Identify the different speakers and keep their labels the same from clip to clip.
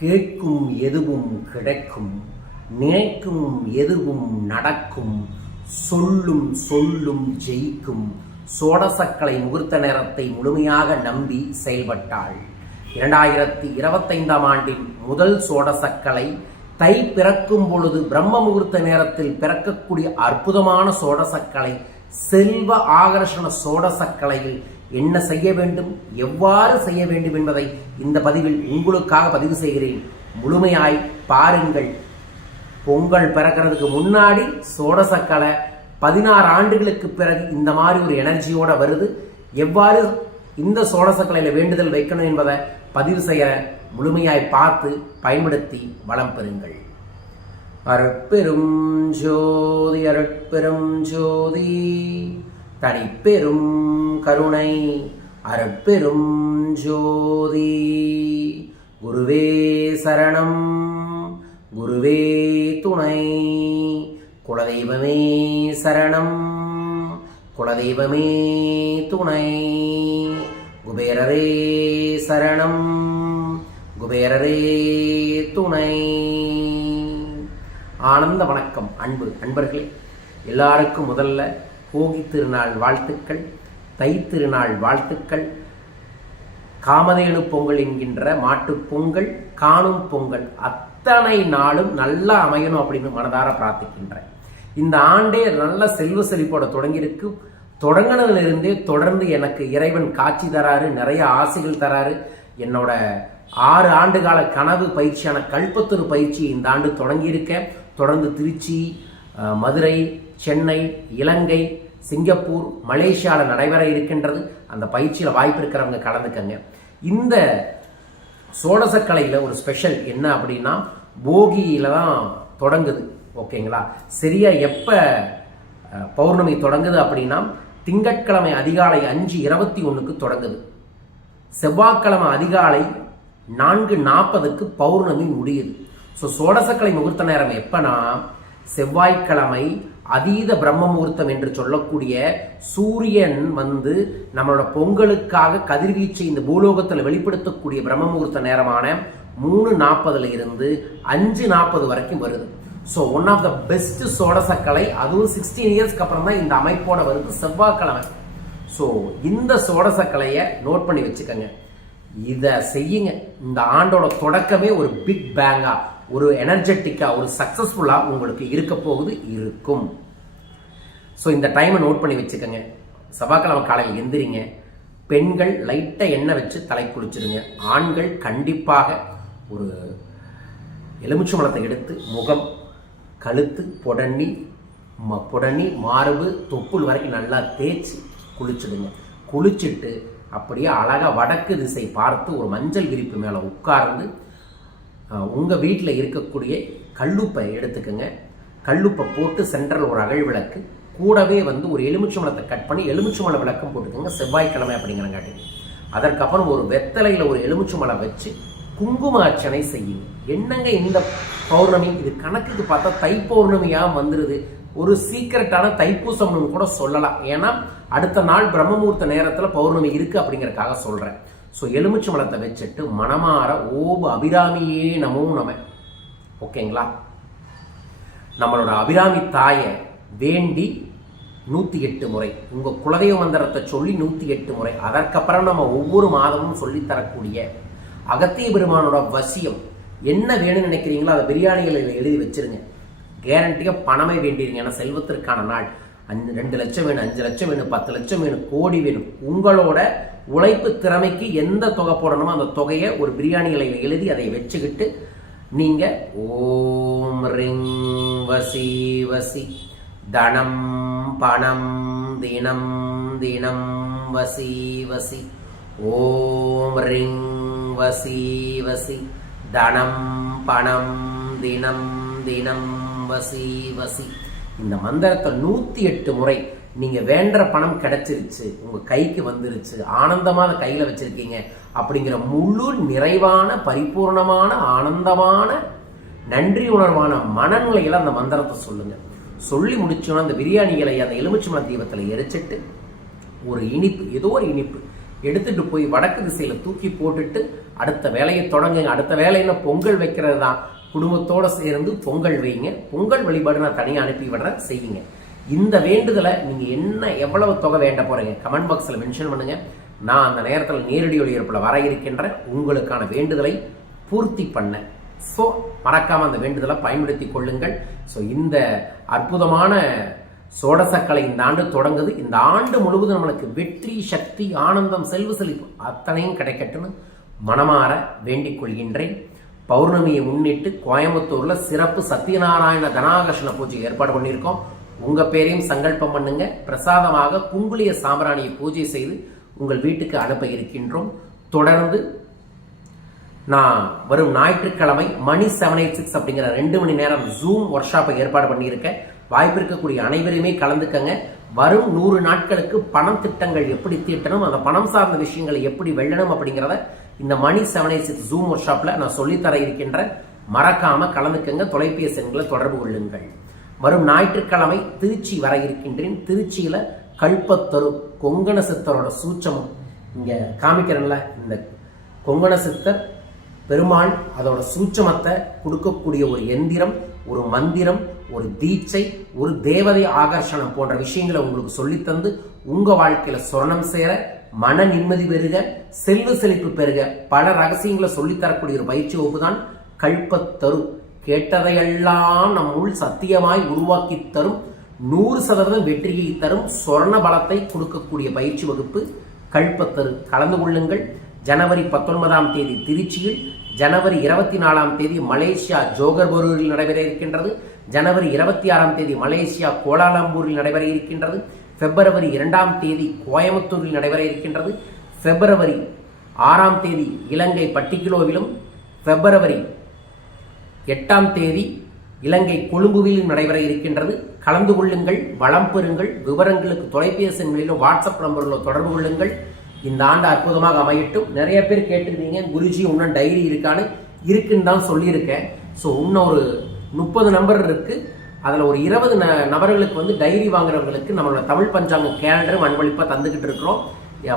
Speaker 1: கேட்கும் எதுவும் கிடைக்கும் நினைக்கும் எதுவும் நடக்கும் சொல்லும் சொல்லும் ஜெயிக்கும். சோடசக்கலை முகூர்த்த நேரத்தை முழுமையாக நம்பி செயல்பட்டாள். இரண்டாயிரத்தி இருபத்தைந்தாம் ஆண்டின் முதல் சோடசக்கலை தை பிறக்கும் பொழுது பிரம்ம முகூர்த்த நேரத்தில் பிறக்கக்கூடிய அற்புதமான சோடசக்கலை செல்வ ஆகர்ஷண சோடசக்கலையில் என்ன செய்ய வேண்டும் எவ்வாறு செய்ய வேண்டும் என்பதை இந்த பதிவில் உங்களுக்காக பதிவு செய்கிறேன். முழுமையாய் பாருங்கள். பொங்கல் பிறக்கிறதுக்கு முன்னாடி சோடசக்கலை பதினாறு ஆண்டுகளுக்கு பிறகு இந்த மாதிரி ஒரு எனர்ஜியோட வருது. எவ்வாறு இந்த சோடசக்கலையில் வேண்டுதல் வைக்கணும் என்பதை பதிவு செய்ய முழுமையாய் பார்த்து பயன்படுத்தி வளம் பெறுங்கள். அருட்பெரும் ஜோதி அருட்பெரும் ஜோதி. தனிப்பெரும் கருணை அருட்பெரும் ஜோதி. குருவே சரணம் குருவே துணை. குலதெய்வமே சரணம் குலதெய்வமே துணை. குபேரரே சரணம் குபேரரே துணை. ஆனந்த வணக்கம் அன்பு அன்பர்களே. எல்லாருக்கும் முதல்ல போகி திருநாள் வாழ்த்துக்கள் தைத்திருநாள் வாழ்த்துக்கள் காமதேனு பொங்கல் என்கின்ற மாட்டுப் பொங்கல் காணும் பொங்கல் அத்தனை நாளும் நல்லா அமையணும் அப்படின்னு மனதார பிரார்த்திக்கின்றேன். இந்த ஆண்டே நல்ல செல்வ செழிப்போட தொடங்கியிருக்கு. தொடங்கினதுலேருந்தே தொடர்ந்து எனக்கு இறைவன் காட்சி தராரு நிறைய ஆசைகள் தராரு. என்னோட ஆறு ஆண்டு கால கனவு பயிற்சியான கல்பத்தூர் பயிற்சி இந்த ஆண்டு தொடங்கியிருக்கேன். தொடர்ந்து திருச்சி மதுரை சென்னை இலங்கை சிங்கப்பூர் மலேசியாவில் நடைபெற இருக்கின்றது. அந்த பயிற்சியில் வாய்ப்பு இருக்கிறவங்க கலந்துக்கங்க. இந்த சோடசக்கலையில் ஒரு ஸ்பெஷல் என்ன அப்படின்னா போகியில் தான் தொடங்குது. ஓகேங்களா? சரியா எப்போ பௌர்ணமி தொடங்குது அப்படின்னா திங்கட்கிழமை அதிகாலை அஞ்சு இருபத்தி ஒன்றுக்கு தொடங்குது. செவ்வாய்க்கிழமை அதிகாலை நான்கு நாற்பதுக்கு பௌர்ணமி முடியுது. ஸோ சோடசக்கலை முகூர்த்த நேரம் எப்போனா செவ்வாய்க்கிழமை அதீத பிரம்ம முகூர்த்தம் என்று சொல்லக்கூடிய சூரியன் வந்து நம்மளோட பொங்கலுக்காக கதிர்வீச்சை இந்த பூலோகத்தில் வெளிப்படுத்தக்கூடிய பிரம்ம முகூர்த்த நேரமான மூணு நாற்பதுல இருந்து அஞ்சு நாற்பது வரைக்கும் வருது. So one of the best சோடசக்கலை அதுவும் சிக்ஸ்டீன் இயர்ஸ்க்கு அப்புறம் தான் இந்த அமைப்போட வருது செவ்வாய்க்கிழமை. ஸோ இந்த சோடசக்கலையை நோட் பண்ணி வச்சுக்கோங்க. இதை செய்யுங்க. இந்த ஆண்டோட தொடக்கமே ஒரு பிக் பேங்கா ஒரு எனர்ஜெட்டிக்காக ஒரு சக்ஸஸ்ஃபுல்லாக உங்களுக்கு இருக்க போகுது இருக்கும். ஸோ இந்த டைமை நோட் பண்ணி வச்சுக்கோங்க. செவ்வாய்க்கிழமை காலையில் எந்திரிங்க. பெண்கள் லைட்டாக எண்ணெய் வச்சு தலை குளிச்சிருங்க. ஆண்கள் கண்டிப்பாக ஒரு எலுமிச்சம்பழத்தை எடுத்து முகம் கழுத்து புடனி ம புடனி மார்பு தொப்புள் வரைக்கும் நல்லா தேய்ச்சி குளிச்சிடுங்க. குளிச்சுட்டு அப்படியே அழகாக வடக்கு திசை பார்த்து ஒரு மஞ்சள் விரிப்பு மேலே உட்கார்ந்து உங்கள் வீட்டில் இருக்கக்கூடிய கல்லுப்பை எடுத்துக்கோங்க. கல்லுப்பை போட்டு சென்ட்ரல் ஒரு அகழ் விளக்கு. கூடவே வந்து ஒரு எலுமிச்சம்பழத்தை கட் பண்ணி எலுமிச்சம்பழ விளக்கம் போட்டுக்கோங்க செவ்வாய்க்கிழமை அப்படிங்கிறங்காட்டி அதற்கப்புறம் ஒரு வெத்தலையில் ஒரு எலுமிச்சம்பழம் வச்சு குங்கும அர்ச்சனை செய்யுங்க. என்னங்க இந்த பௌர்ணமி? இது கணக்குக்கு பார்த்தா தை பௌர்ணமியாக வந்துடுது ஒரு சீக்கிரட்டான தைப்பூசம்னு கூட சொல்லலாம். ஏன்னா அடுத்த நாள் பிரம்மமூர்த்த நேரத்தில் பௌர்ணமி இருக்குது அப்படிங்கிறக்காக சொல்கிறேன் ஸோ எலுமிச்சம்பழத்தை வச்சுட்டு மனமாற ஓபு அபிராமியே நமோ நம. ஓகேங்களா நம்மளோட அபிராமி தாயை வேண்டி நூற்றி எட்டு முறை உங்கள் குலதெய்வ மந்திரத்தை சொல்லி நூற்றி எட்டு முறை அதற்கப்புறம் நம்ம ஒவ்வொரு மாதமும் சொல்லித்தரக்கூடிய அகத்திய பெருமானோட வசியம் என்ன வேணும்னு நினைக்கிறீங்களோ அதை பிரியாணிகளில் எழுதி வச்சிருங்க. கேரண்டியாக பணமே வேண்டிடுங்க. ஏன்னா செல்வத்திற்கான நாள். அஞ்சு ரெண்டு லட்சம் வேணும் அஞ்சு லட்சம் வேணும் பத்து லட்சம் வேணும் கோடி வேணும் உங்களோட உழைப்பு திறமைக்கு எந்த தொகை போடணுமோ அந்த தொகையை ஒரு பிரியாணி இலையில் எழுதி அதை வச்சுக்கிட்டு நீங்கள் ஓம் ரிங் வசி வசி. தனம் பணம் தினம் தினம் வசி வசி. ஓம் ரிங் வசி வசி. தனம் பணம் தினம் தினம் வசி வசி. இந்த மந்திரத்தை நூற்றி எட்டு முறை நீங்கள் வேண்டுற பணம் கிடைச்சிருச்சு உங்கள் கைக்கு வந்துருச்சு ஆனந்தமாக அதை கையில் வச்சுருக்கீங்க அப்படிங்கிற முழு நிறைவான பரிபூர்ணமான ஆனந்தமான நன்றி உணர்வான மனநிலையில் அந்த மந்திரத்தை சொல்லுங்கள் சொல்லி முடிச்சோன்னா அந்த பிரியாணிகளை அந்த எலுமிச்சம்பழ தீபத்தில் எரிச்சிட்டு ஒரு இனிப்பு ஏதோ ஒரு இனிப்பு எடுத்துட்டு போய் வடக்கு திசையில் தூக்கி போட்டுட்டு அடுத்த வேலையை தொடங்குங்க. அடுத்த வேலையில பொங்கல் வைக்கிறது தான் குடும்பத்தோடு சேர்ந்து பொங்கல் வைங்க. பொங்கல் வழிபாடு நான் தனியாக அனுப்பி விடுறேன். செய்யுங்க. இந்த வேண்டுதலை நீங்கள் என்ன எவ்வளவு தொகை வேண்ட போகிறீங்க கமெண்ட் பாக்ஸில் மென்ஷன் பண்ணுங்கள் நான் அந்த நேரத்தில் நேரடி ஒளிபரப்பில் வர இருக்கின்ற உங்களுக்கான வேண்டுதலை பூர்த்தி பண்ண. ஸோ மறக்காமல் அந்த வேண்டுதலை பயன்படுத்தி கொள்ளுங்கள். ஸோ இந்த அற்புதமான சோடசக்கலை இந்த ஆண்டு தொடங்குது. இந்த ஆண்டு முழுவதும் நம்மளுக்கு வெற்றி சக்தி ஆனந்தம் செல்வ செழிப்பு அத்தனையும் கிடைக்கட்டும்னு மனமாற வேண்டிக் கொள்கின்றேன். பௌர்ணமியை முன்னிட்டு கோயம்புத்தூரில் சிறப்பு சத்யநாராயண தனாகர்ஷண பூஜை ஏற்பாடு பண்ணியிருக்கோம். உங்கள் பேரையும் சங்கல்பம் பண்ணுங்க. பிரசாதமாக குங்குளிய சாம்பிராணியை பூஜை செய்து உங்கள் வீட்டுக்கு அனுப்ப இருக்கின்றோம். தொடர்ந்து நான் வரும் ஞாயிற்றுக்கிழமை மணி செவன் எயிட் சிக்ஸ் அப்படிங்கிற ரெண்டு மணி நேரம் ஜூம் ஒர்க் ஷாப்பை ஏற்பாடு பண்ணியிருக்கேன். வாய்ப்பு இருக்கக்கூடிய அனைவருமே கலந்துக்கங்க. வரும் நூறு நாட்களுக்கு பணம் திட்டங்கள் எப்படி தீட்டணும் அந்த பணம் சார்ந்த விஷயங்களை எப்படி வெல்லணும் அப்படிங்கிறத இந்த மணி seven eight six zoom work ஷாப்பில் நான் சொல்லித்தர இருக்கின்ற மறக்காமல் கலந்துக்கங்க தொலைபேசி எண்களை தொடர்பு கொள்ளுங்கள். வரும் ஞாயிற்றுக்கிழமை திருச்சி வர இருக்கின்றேன். திருச்சியில் கல்பத்தரு கொங்கண சித்தரோட சூச்சமும் இங்கே காமிக்கிறேன்ல இந்த கொங்கண சித்தர் பெருமாள் அதோட சூட்சமத்தை கொடுக்கக்கூடிய ஒரு எந்திரம் ஒரு மந்திரம் ஒரு தீட்சை ஒரு தேவதை ஆகர்ஷணம் போன்ற விஷயங்களை உங்களுக்கு சொல்லித்தந்து உங்கள் வாழ்க்கையில் சொர்ணம் சேர மன நிம்மதி பெறுக செல்வ செழிப்பு பெருக பல ரகசியங்களை சொல்லித்தரக்கூடிய ஒரு பயிற்சி வகுப்பு தான் கல்பத்தரும் கேட்டதையெல்லாம் நம் உள் சத்தியமாய் உருவாக்கி தரும். நூறு சதவீதம் வெற்றியை தரும் சொர்ண பலத்தை கொடுக்கக்கூடிய பயிற்சி வகுப்பு கல்பத்தரு கலந்து கொள்ளுங்கள். ஜனவரி பத்தொன்பதாம் தேதி திருச்சியில் ஜனவரி இருபத்தி நாலாம் தேதி மலேசியா ஜோகர்பரூரில் நடைபெற இருக்கின்றது. ஜனவரி இருபத்தி ஆறாம் தேதி மலேசியா கோலாலம்பூரில் நடைபெற இருக்கின்றது. பிப்ரவரி இரண்டாம் தேதி கோயம்புத்தூரில் நடைபெற இருக்கின்றது. பிப்ரவரி ஆறாம் தேதி இலங்கை பட்டிக்கிலோவிலும் பிப்ரவரி எட்டாம் தேதி இலங்கை கொழும்புவிலும் நடைபெற இருக்கின்றது. கலந்து கொள்ளுங்கள் வளம் பெறுங்கள் விவரங்களுக்கு தொலைபேசி வாட்ஸ்அப் நம்பரில் தொடர்பு கொள்ளுங்கள். இந்த ஆண்டு அற்புதமாக அமையட்டும். நிறைய பேர் கேட்டிருந்தீங்க குருஜி இன்னும் டைரி இருக்கான்னு. இருக்குன்னு தான் சொல்லியிருக்கேன். ஸோ இன்னும் ஒரு முப்பது நம்பர் இருக்குது அதில் ஒரு இருபது ந நபர்களுக்கு வந்து டைரி வாங்குறவங்களுக்கு நம்மளோட தமிழ் பஞ்சாங்க கேலண்டர் அன்பளிப்பாக தந்துக்கிட்டு இருக்கிறோம்.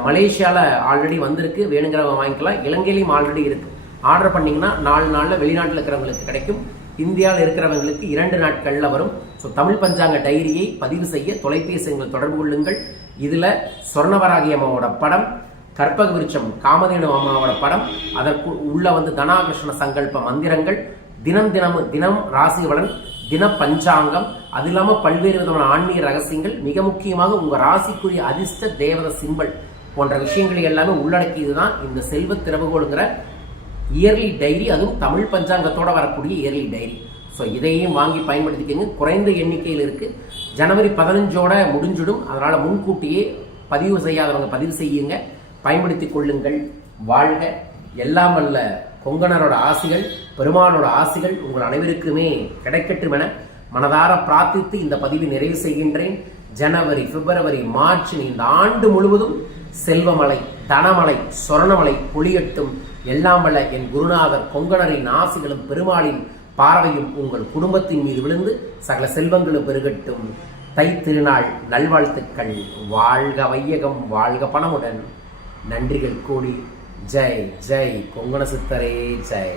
Speaker 1: மலேசியாவில் ஆல்ரெடி வந்திருக்கு வேணுங்கிறவங்க வாங்கிக்கலாம். இலங்கையிலையும் ஆல்ரெடி இருக்குது ஆர்டர் பண்ணிங்கன்னா நாலு நாளில் வெளிநாட்டில் இருக்கிறவங்களுக்கு கிடைக்கும். இந்தியாவில் இருக்கிறவங்களுக்கு இரண்டு நாட்களில் வரும். ஸோ தமிழ் பஞ்சாங்க டைரியை பதிவு செய்ய தொலைபேசி எங்கள் தொடர்பு கொள்ளுங்கள். இதில் சொர்ணவராகி அம்மாவோட படம் கற்பக விருட்சம் காமதேனு அம்மாவோட படம் அதற்கு உள்ள வந்து தனாகிருஷ்ண சங்கல்ப மந்திரங்கள் தினம் தினமும் தினம் ராசிவலன் தின பஞ்சாங்கம் அது இல்லாமல் பல்வேறு விதமான ஆன்மீக ரகசியங்கள் மிக முக்கியமாக உங்கள் ராசிக்குரிய அதிர்ஷ்ட தேவத சிம்பல் போன்ற விஷயங்களை எல்லாமே உள்ளடக்கியது தான் இந்த செல்வ திறவுகோளுங்கிற இயர்லி டைரி அதுவும் தமிழ் பஞ்சாங்கத்தோட வரக்கூடிய இயர்லி டைரி. ஸோ இதையும் வாங்கி பயன்படுத்திக்கங்க. குறைந்த எண்ணிக்கையில் இருக்குது ஜனவரி பதினஞ்சோட முடிஞ்சிடும். அதனால் முன்கூட்டியே பதிவு செய்யாதவங்க பதிவு செய்யுங்க. பயன்படுத்தி கொள்ளுங்கள். வாழ்க. எல்லாம் வல்ல. கொங்கணரோட ஆசிகள் பெருமானோட ஆசிகள் உங்கள் அனைவருக்குமே கிடைக்கட்டும் என மனதார பிரார்த்தித்து இந்த பதிவை நிறைவு செய்கின்றேன். ஜனவரி பிப்ரவரி மார்ச் இந்த ஆண்டு முழுவதும் செல்வமலை தனமலை சொரணமலை பொழியட்டும் எல்லாம் வல்ல என் குருநாதர் கொங்கணரின் ஆசிகளும் பெருமாளின் பார்வையும் உங்கள் குடும்பத்தின் மீது விழுந்து சகல செல்வங்களும் பெருகட்டும். தை திருநாள் நல்வாழ்த்துக்கள். வாழ்க வையகம் வாழ்க பணமுடன். நன்றிகள் கூடி. ஜெய் ஜெய் கொங்கண சித்தரே ஜெய்.